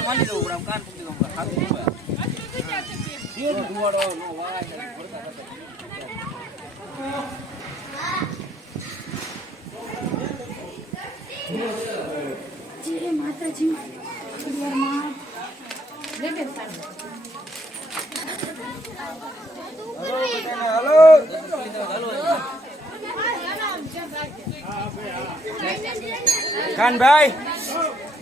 માંડી દઉં પણ આમ કાન પકડી દઉં ધીરે ધુવાડો નો વાય જય માતાજી પરિવારમાં લે બે સારું. કાનભાઈ દર્શન કરી ખબર ન હાલો હાલે, હાલ. હાલે,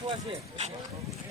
નાખવા છે.